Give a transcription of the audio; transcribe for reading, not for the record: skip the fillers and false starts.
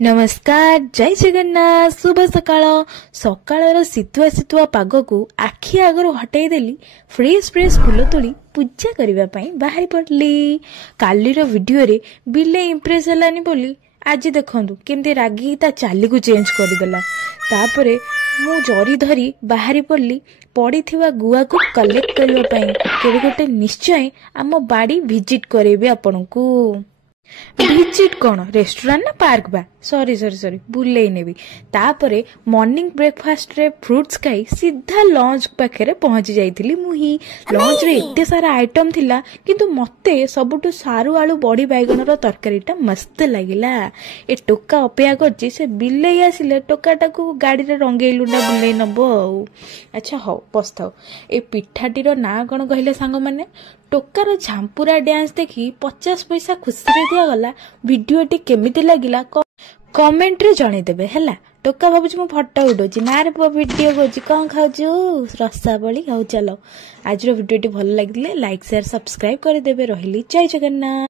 नमस्कार जय जगन्नाथ शुभ सकाळ सकाळर शीतुआ शीतुआ पाग को आखि आगर हटाई देली फ्रेश फ्रेश फूल तोली पूजा करने बाहरी पड़ली। कालीर वीडियो रे बिले इम्प्रेस हलानी बोली आज देखंतु केमती रागी ता चाली को चेंज करदेला। तापरे मु जरी धरी बाहरी पड़ली पड़ीथिवा गुआ को कलेक्ट करबा पई केबे गोटे निश्चय आम बाड़ी विजिट करेबे आपनकू। विजिट कौन रेस्टोरेंट ना पार्क बा सॉरी सॉरी सॉरी बुले नेबी। तापरे मॉर्निंग ब्रेकफास्ट रे फ्रूट्स खाई सीधा लंच पाखे पहुंची जाइथिली मुही। लंच रे एते सारा आइटम थिला किंतु मते सबुटु सारू आलू बड़ी बैगन रो तरकारीटा मस्त लागिला। ए टोका अपेक्षा करछि से बिले आसिले टोकाटा को गाड़ी रे रंगेलुंडा बुले नबो। अच्छा हो बसथाओ। ए पिठाटीर ना कोन कहिले सांग माने टोकार झांपुरा डांस देखी 50 पैसा खुशी रे दिया गला। वीडियोटी केमिति लागिला कमेंट रे जणे देबे हैला। टोका भाबुछ मु फोटो उडोची ना रे वीडियो कोची कोन खाउछु रसाबली खाउ। चलो आज रो वीडियोटी भल लागिले लाइक शेयर सब्सक्राइब कर देबे। रहिली जय जगन्नाथ।